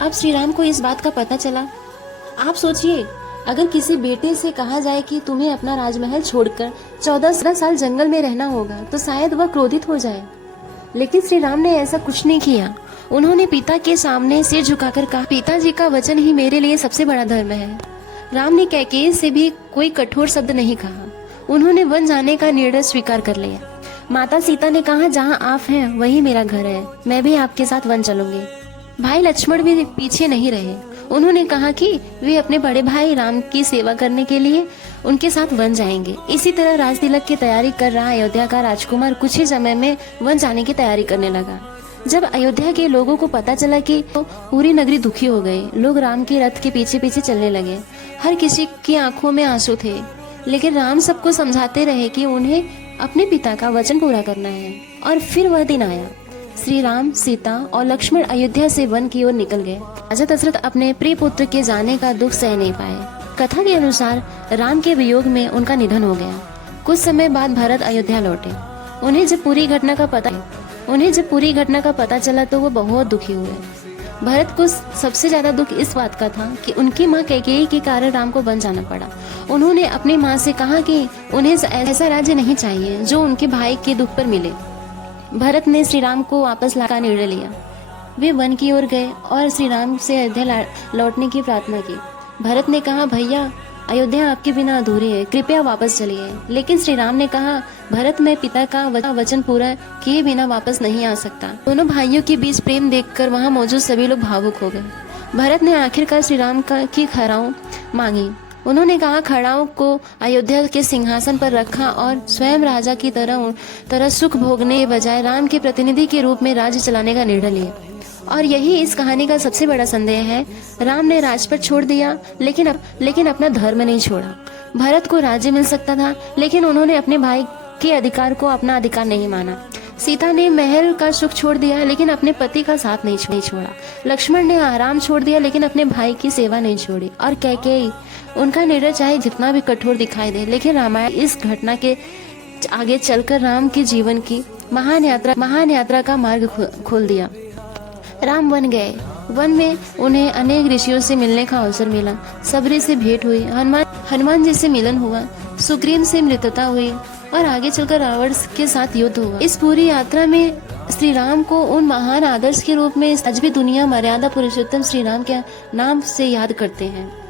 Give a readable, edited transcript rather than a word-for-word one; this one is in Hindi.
अब श्री राम को इस बात का पता चला। आप सोचिए, अगर किसी बेटे से कहा जाए कि तुम्हें अपना राजमहल छोड़कर 14 साल जंगल में रहना होगा तो शायद वह क्रोधित हो जाए, लेकिन श्री राम ने ऐसा कुछ नहीं किया। उन्होंने पिता के सामने सिर झुकाकर कहा, पिताजी का वचन ही मेरे लिए सबसे बड़ा धर्म है। राम ने कैकेयी से भी कोई कठोर शब्द नहीं कहा। उन्होंने वन जाने का निर्णय स्वीकार कर लिया। माता सीता ने कहा, जहाँ आप हैं वही मेरा घर है, मैं भी आपके साथ वन चलूंगी। भाई लक्ष्मण भी पीछे नहीं रहे। उन्होंने कहा कि वे अपने बड़े भाई राम की सेवा करने के लिए उनके साथ वन जाएंगे। इसी तरह राज तिलक की तैयारी कर रहा अयोध्या का राजकुमार कुछ ही समय में वन जाने की तैयारी करने लगा। जब अयोध्या के लोगों को पता चला कि तो पूरी नगरी दुखी हो गई। लोग राम के रथ के पीछे पीछे चलने लगे। हर किसी की आंखों में आंसू थे, लेकिन राम सबको समझाते रहे कि उन्हें अपने पिता का वचन पूरा करना है। और फिर वह दिन आया। श्री राम, सीता और लक्ष्मण अयोध्या से वन की ओर निकल गए। राजा दशरथ अपने प्रिय पुत्र के जाने का दुख सह नहीं पाए। कथा के अनुसार राम के वियोग में उनका निधन हो गया। कुछ समय बाद भरत अयोध्या लौटे। उन्हें जब पूरी घटना का पता चला तो वो बहुत दुखी हुए। भरत को सबसे ज्यादा दुख इस बात का था कि उनकी माँ कैकेयी के कारण राम को वन जाना पड़ा। उन्होंने अपनी माँ से कहा कि उन्हें ऐसा राज्य नहीं चाहिए जो उनके भाई के दुख पर मिले। भरत ने श्री राम को वापस लाने का निर्णय लिया। वे वन की ओर गए और श्री राम से अयोध्या लौटने की प्रार्थना की। भरत ने कहा, भैया अयोध्या आपके बिना अधूरी है, कृपया वापस चलिए। लेकिन श्री राम ने कहा, भरत, मैं पिता का वचन पूरा किए बिना वापस नहीं आ सकता। दोनों भाइयों के बीच प्रेम देखकर वहां मौजूद सभी लोग भावुक हो गए। भरत ने आखिरकार श्री राम की खड़ाऊ मांगी। उन्होंने कहा, खड़ाऊ को अयोध्या के सिंहासन पर रखा और स्वयं राजा की तरह सुख भोगने के बजाय राम के प्रतिनिधि के रूप में राज्य चलाने का निर्णय लिया। और यही इस कहानी का सबसे बड़ा संदेश है। राम ने राजपद छोड़ दिया, लेकिन अपना धर्म नहीं छोड़ा। भरत को राज्य मिल सकता था, लेकिन उन्होंने अपने भाई के अधिकार को अपना अधिकार नहीं माना। सीता ने महल का सुख छोड़ दिया, लेकिन अपने पति का साथ नहीं छोड़ा। लक्ष्मण ने आराम छोड़ दिया, लेकिन अपने भाई की सेवा नहीं छोड़ी। और कैकेयी, उनका निर्णय चाहे जितना भी कठोर दिखाई दे, लेकिन रामायण इस घटना के आगे चलकर राम के जीवन की महान यात्रा का मार्ग खोल दिया। राम वन गए। वन में उन्हें अनेक ऋषियों से मिलने का अवसर मिला। सबरी से भेंट हुई, हनुमान जी से मिलन हुआ, सुग्रीव से मित्रता हुई और आगे चलकर रावण के साथ युद्ध हुआ। इस पूरी यात्रा में श्री राम को उन महान आदर्श के रूप में आज भी दुनिया मर्यादा पुरुषोत्तम श्री राम के नाम से याद करते हैं।